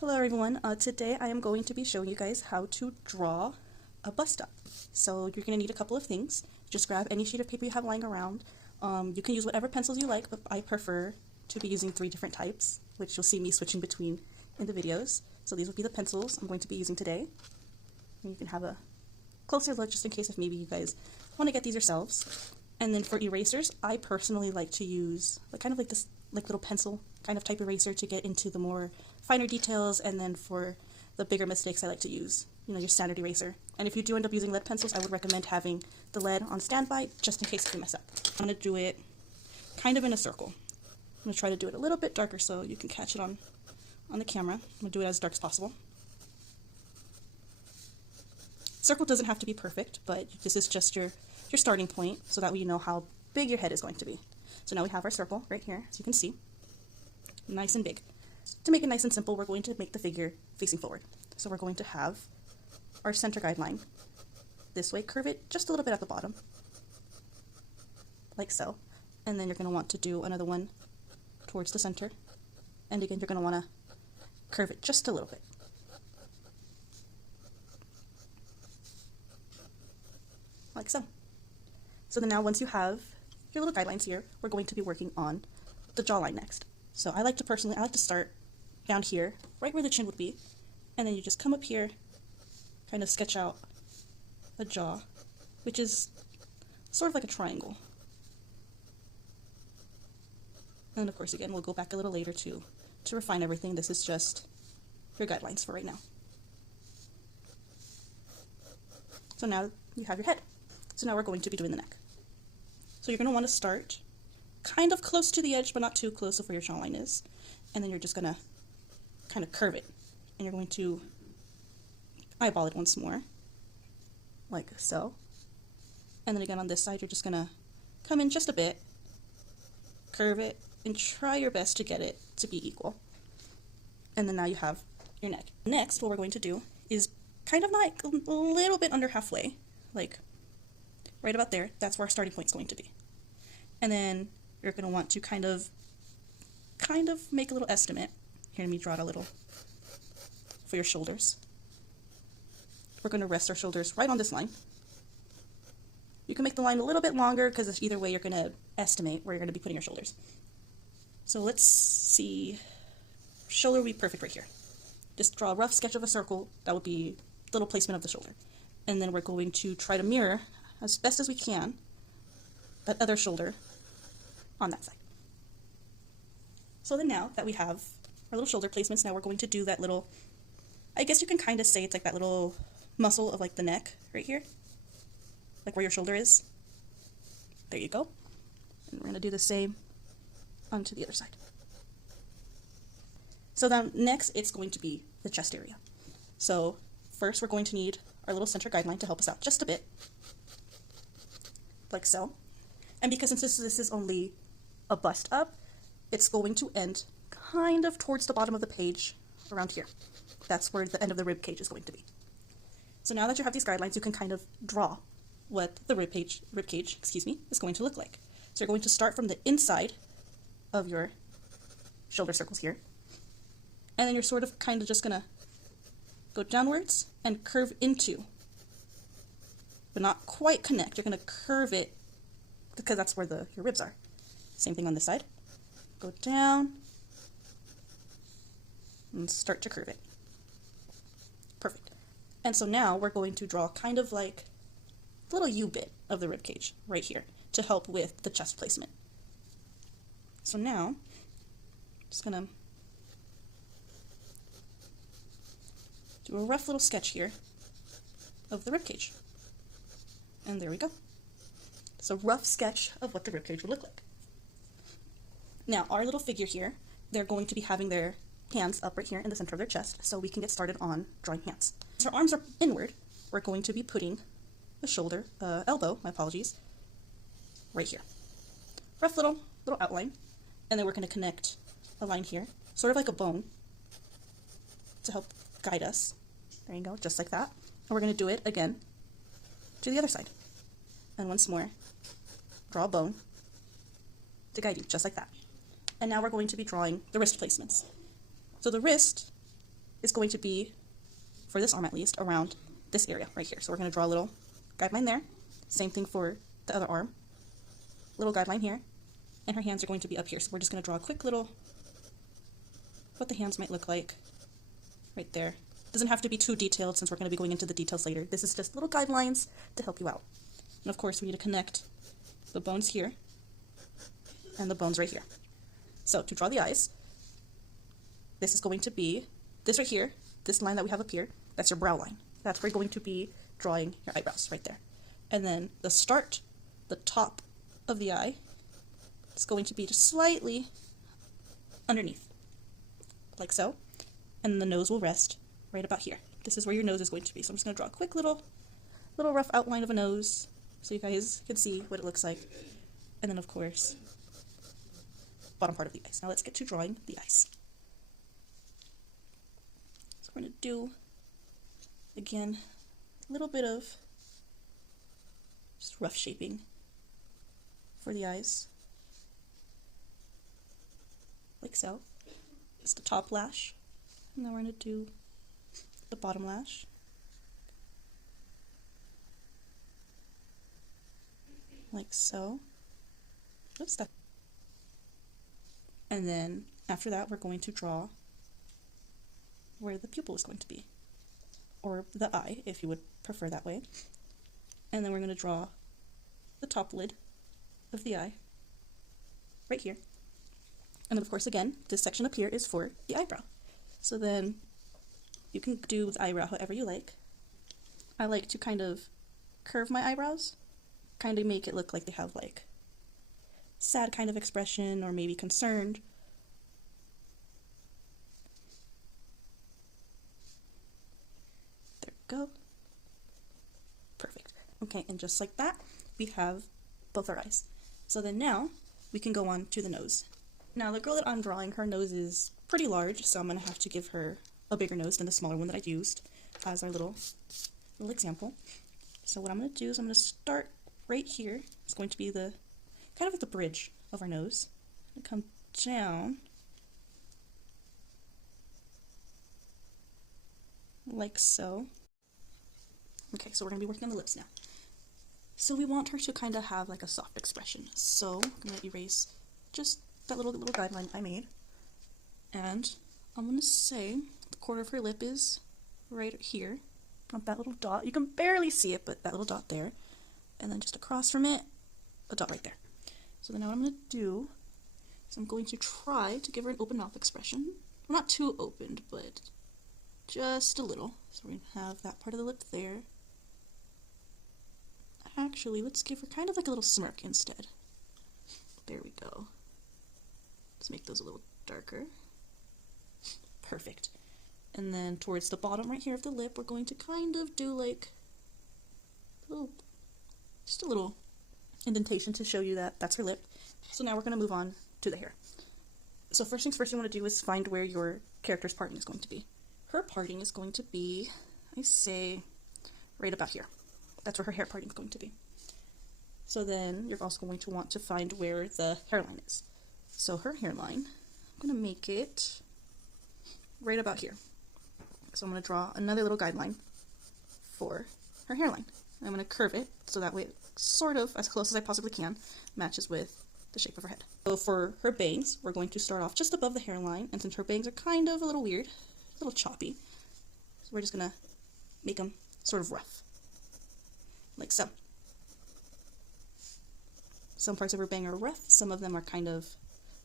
Hello everyone, today I am going to be showing you guys how to draw a bust up. So you're going to need a couple of things. Just grab any sheet of paper you have lying around. You can use whatever pencils you like, but I prefer to be using 3 different types, which you'll see me switching between in the videos. So these will be the pencils I'm going to be using today. And you can have a closer look just in case if maybe you guys want to get these yourselves. And then for erasers, I personally like to use kind of like this little pencil kind of type eraser to get into the more finer details, and then for the bigger mistakes I like to use, your standard eraser. And if you do end up using lead pencils, I would recommend having the lead on standby just in case you mess up. I'm going to do it kind of in a circle. I'm going to try to do it a little bit darker so you can catch it on the camera. I'm going to do it as dark as possible. Circle doesn't have to be perfect, but this is just your starting point so that way you know how big your head is going to be. So now we have our circle right here, as you can see. Nice and big. To make it nice and simple, we're going to make the figure facing forward. So we're going to have our center guideline this way, curve it just a little bit at the bottom, like so. And then you're going to want to do another one towards the center. And again, you're going to want to curve it just a little bit. Like so. So then now once you have your little guidelines here, we're going to be working on the jawline next. So I like to start down here, right where the chin would be, and then you just come up here, kind of sketch out a jaw, which is sort of like a triangle. And of course, again, we'll go back a little later to refine everything. This is just your guidelines for right now. So now you have your head. So now we're going to be doing the neck. So you're going to want to start kind of close to the edge, but not too close of where your jawline is. And then you're just going to kind of curve it. And you're going to eyeball it once more, like so. And then again on this side, you're just going to come in just a bit, curve it, and try your best to get it to be equal. And then now you have your neck. Next, what we're going to do is kind of like a little bit under halfway, like right about there. That's where our starting point is going to be. And then you're going to want to kind of make a little estimate. Here, let me draw it a little for your shoulders. We're going to rest our shoulders right on this line. You can make the line a little bit longer because either way you're going to estimate where you're going to be putting your shoulders. So let's see. Shoulder would be perfect right here. Just draw a rough sketch of a circle. That would be the little placement of the shoulder. And then we're going to try to mirror as best as we can that other shoulder on that side. So then now that we have our little shoulder placements, now we're going to do that little, I guess you can kind of say it's like that little muscle of like the neck right here, like where your shoulder is. There you go. And we're going to do the same onto the other side. So then next it's going to be the chest area. So first we're going to need our little center guideline to help us out just a bit, like so. And because since this is only a bust up, it's going to end kind of towards the bottom of the page around here. That's where the end of the rib cage is going to be. So now that you have these guidelines, you can kind of draw what the rib cage, is going to look like. So you're going to start from the inside of your shoulder circles here. And then you're sort of kind of just going to go downwards and curve into, but not quite connect. You're going to curve it because that's where your ribs are. Same thing on this side. Go down and start to curve it. Perfect. And so now we're going to draw kind of like a little U-bit of the rib cage right here to help with the chest placement. So now, I'm just going to do a rough little sketch here of the rib cage. And there we go. It's a rough sketch of what the rib cage would look like. Now, our little figure here, they're going to be having their hands up right here in the center of their chest, so we can get started on drawing hands. So our arms are inward. We're going to be putting the shoulder, elbow, right here. Rough little outline, and then we're going to connect a line here, sort of like a bone, to help guide us. There you go, just like that. And we're going to do it again to the other side. And once more, draw a bone to guide you, just like that. And now we're going to be drawing the wrist placements. So the wrist is going to be, for this arm at least, around this area right here. So we're going to draw a little guideline there. Same thing for the other arm. Little guideline here. And her hands are going to be up here. So we're just going to draw a quick little, what the hands might look like right there. Doesn't have to be too detailed since we're going to be going into the details later. This is just little guidelines to help you out. And of course we need to connect the bones here and the bones right here. So to draw the eyes, this is going to be this right here, this line that we have up here, that's your brow line. That's where you're going to be drawing your eyebrows right there. And then the start, the top of the eye, is going to be just slightly underneath, like so. And the nose will rest right about here. This is where your nose is going to be. So I'm just going to draw a quick little rough outline of a nose so you guys can see what it looks like. And then of course, bottom part of the eyes. Now let's get to drawing the eyes. So we're going to do, again, a little bit of just rough shaping for the eyes, like so. It's the top lash, and then we're going to do the bottom lash. Like so. Oops, that. And then after that, we're going to draw where the pupil is going to be, or the eye, if you would prefer that way. And then we're going to draw the top lid of the eye right here. And then of course, again, this section up here is for the eyebrow. So then you can do the eyebrow however you like. I like to kind of curve my eyebrows, kind of make it look like they have like sad kind of expression or maybe concerned. There we go. Perfect. Okay, and just like that, we have both our eyes. So then now we can go on to the nose. Now the girl that I'm drawing, her nose is pretty large, so I'm going to have to give her a bigger nose than the smaller one that I used as our little example. So what I'm going to do is I'm going to start right here. It's going to be the kind of at the bridge of our nose. I'm going to come down like so. Okay, so we're going to be working on the lips now. So we want her to kind of have like a soft expression. So I'm going to erase just that little guideline I made. And I'm going to say the corner of her lip is right here. Want that little dot. You can barely see it, but that little dot there. And then just across from it, a dot right there. So then now what I'm going to do is I'm going to try to give her an open mouth expression. Well, not too opened, but just a little. So we're going to have that part of the lip there. Actually, let's give her kind of like a little smirk instead. There we go. Let's make those a little darker. Perfect. And then towards the bottom right here of the lip, we're going to kind of do like just a little indentation to show you that that's her lip. So now we're going to move on to the hair. So first things first you want to do is find where your character's parting is going to be. Her parting is going to be, I say, right about here. That's where her hair parting is going to be. So then you're also going to want to find where the hairline is. So her hairline, I'm going to make it right about here. So I'm going to draw another little guideline for her hairline. I'm going to curve it so that way it sort of, as close as I possibly can, matches with the shape of her head. So for her bangs, we're going to start off just above the hairline, and since her bangs are kind of a little weird, a little choppy, so we're just going to make them sort of rough, like so. Some parts of her bang are rough, some of them are kind of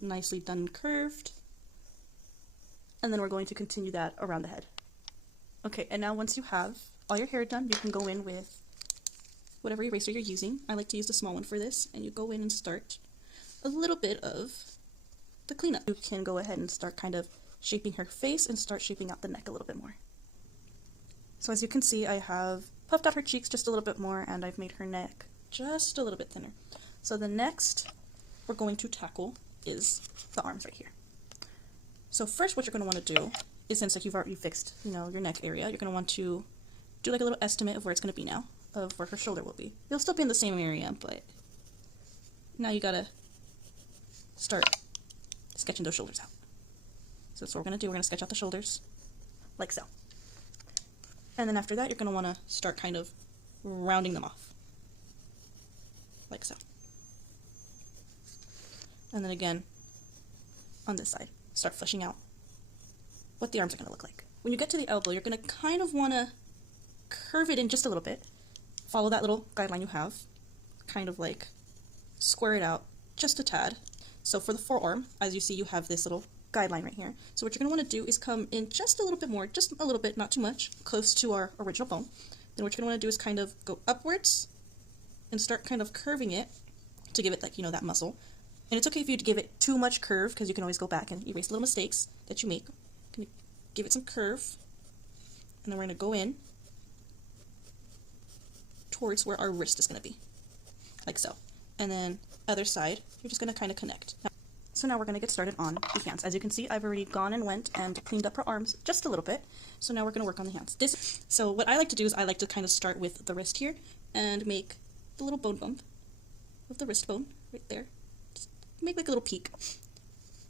nicely done curved, and then we're going to continue that around the head. Okay, and now once you have all your hair done, you can go in with whatever eraser you're using. I like to use the small one for this, and you go in and start a little bit of the cleanup. You can go ahead and start kind of shaping her face and start shaping out the neck a little bit more. So as you can see, I have puffed out her cheeks just a little bit more, and I've made her neck just a little bit thinner. So the next we're going to tackle is the arms right here. So first what you're going to want to do is, since like you've already fixed, your neck area, you're going to want to do like a little estimate of where it's going to be now, of where her shoulder will be. It'll still be in the same area, but now you gotta start sketching those shoulders out. So that's what we're going to do. We're going to sketch out the shoulders like so. And then after that, you're going to want to start kind of rounding them off, like so. And then again, on this side, start fleshing out what the arms are going to look like. When you get to the elbow, you're going to kind of want to curve it in just a little bit. Follow that little guideline you have, kind of like square it out just a tad. So for the forearm, as you see, you have this little guideline right here. So what you're going to want to do is come in just a little bit more, just a little bit, not too much, close to our original bone. Then what you're going to want to do is kind of go upwards and start kind of curving it to give it, like, you know, that muscle. And it's okay if you give it too much curve, because you can always go back and erase little mistakes that you make. Gonna give it some curve, and then we're going to go in towards where our wrist is going to be, like so. And then other side, you're just going to kind of connect. So now we're going to get started on the hands. As you can see, I've already gone and went and cleaned up her arms just a little bit. So now we're going to work on the hands. So what I like to do is I like to kind of start with the wrist here and make the little bone bump of the wrist bone right there. Just make like a little peak.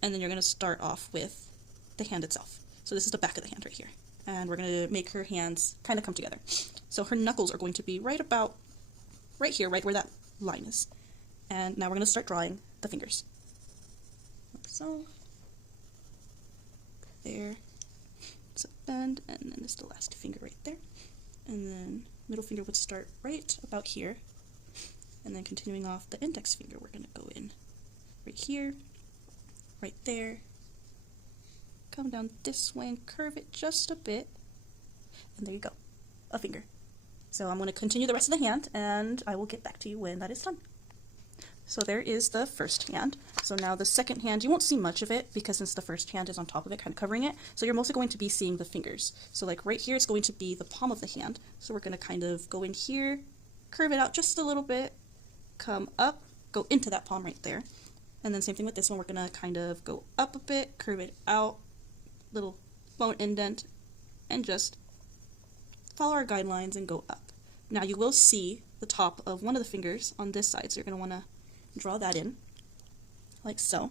And then you're going to start off with the hand itself. So this is the back of the hand right here. And we're going to make her hands kind of come together. So her knuckles are going to be right about right here, right where that line is. And now we're going to start drawing the fingers. Like so. There. So bend, and then it's the last finger right there. And then middle finger would start right about here. And then continuing off the index finger, we're going to go in right here, right there. Come down this way and curve it just a bit. And there you go, a finger. So I'm going to continue the rest of the hand, and I will get back to you when that is done. So there is the first hand. So now the second hand, you won't see much of it because since the first hand is on top of it, kind of covering it, so you're mostly going to be seeing the fingers. So like right here, it's going to be the palm of the hand. So we're going to kind of go in here, curve it out just a little bit, come up, go into that palm right there. And then same thing with this one, we're going to kind of go up a bit, curve it out, little bone indent, and just follow our guidelines and go up. Now you will see the top of one of the fingers on this side, so you're going to want to draw that in, like so.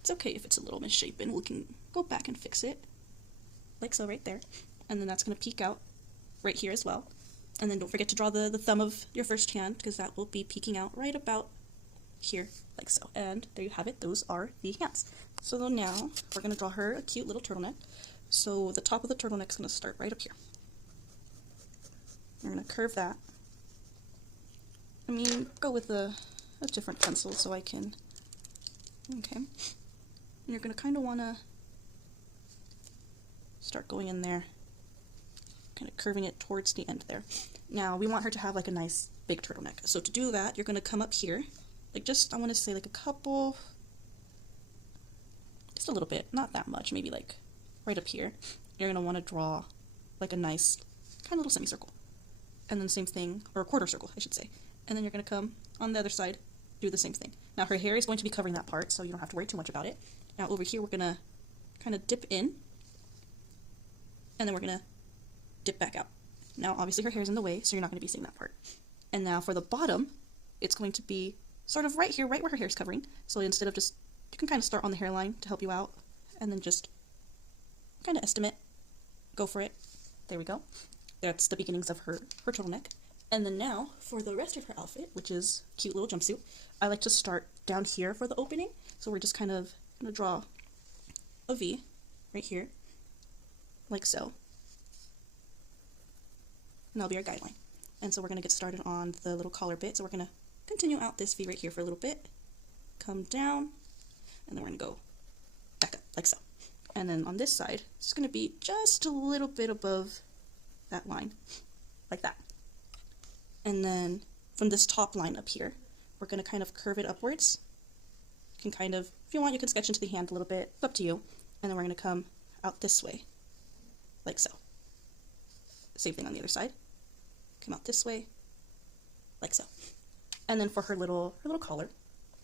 It's okay if it's a little misshapen, we can go back and fix it, like so right there. And then that's going to peek out right here as well. And then don't forget to draw the thumb of your first hand, because that will be peeking out right about here, like so. And there you have it, those are the hands. So now we're going to draw her a cute little turtleneck. So the top of the turtleneck is going to start right up here. We're going to curve that. I mean, go with a different pencil so I can, okay. And you're going to kind of want to start going in there, kind of curving it towards the end there. Now we want her to have like a nice big turtleneck. So to do that, you're going to come up here, like just, I want to say like a couple, just a little bit, not that much, maybe like right up here. You're going to want to draw like a nice kind of little semicircle. And then same thing, or a quarter circle, I should say. And then you're going to come on the other side, do the same thing. Now her hair is going to be covering that part, so you don't have to worry too much about it. Now over here, we're going to kind of dip in, and then we're going to dip back out. Now obviously her hair is in the way, so you're not going to be seeing that part. And now for the bottom, it's going to be sort of right here, right where her hair is covering. So instead of just, you can kind of start on the hairline to help you out, and then just kind of estimate, go for it. There we go. That's the beginnings of her turtleneck. And then now, for the rest of her outfit, which is a cute little jumpsuit, I like to start down here for the opening. So we're just kind of going to draw a V right here, like so. And that'll be our guideline. And so we're going to get started on the little collar bit. So we're going to continue out this V right here for a little bit, come down, and then we're going to go back up, like so. And then on this side, it's going to be just a little bit above that line, like that. And then from this top line up here, we're going to kind of curve it upwards. You can kind of, if you want, you can sketch into the hand a little bit, it's up to you. And then we're going to come out this way, like so. Same thing on the other side. Come out this way, like so. And then for her little collar,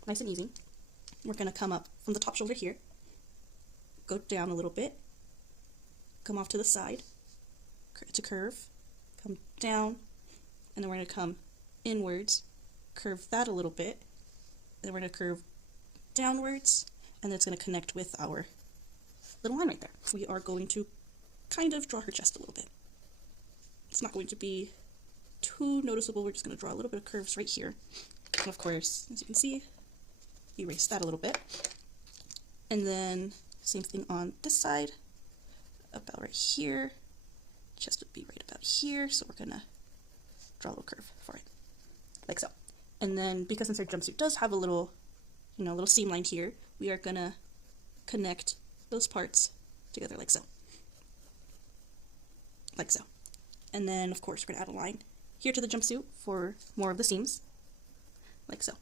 nice and easy, we're going to come up from the top shoulder here, go down a little bit, come off to the side, it's a curve, come down, and then we're going to come inwards, curve that a little bit, and then we're going to curve downwards, and then it's going to connect with our little line right there. We are going to kind of draw her chest a little bit. It's not going to be too noticeable. We're just going to draw a little bit of curves right here. And of course, as you can see, erase that a little bit. And then same thing on this side, about right here. Chest would be right about here, so we're going to draw a little curve for it, like so. And then because since our jumpsuit does have a little, little seam line here, we are going to connect those parts together like so. Like so. And then, of course, we're going to add a line here to the jumpsuit for more of the seams, like so.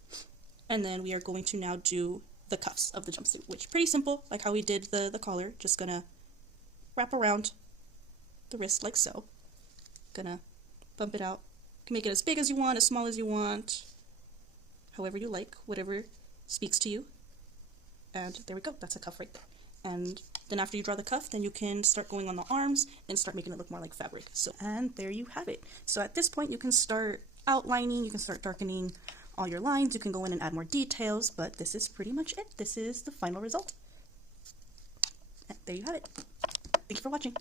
And then we are going to now do the cuffs of the jumpsuit, which is pretty simple, like how we did the collar. Just going to wrap around the wrist like so. Gonna bump it out. You can make it as big as you want, as small as you want, however you like, whatever speaks to you. And there we go, that's a cuff right there. And then after you draw the cuff, then you can start going on the arms and start making it look more like fabric. So, and there you have it. So at this point, you can start outlining, you can start darkening all your lines, you can go in and add more details, but this is pretty much it. This is the final result. And there you have it. Thank you for watching.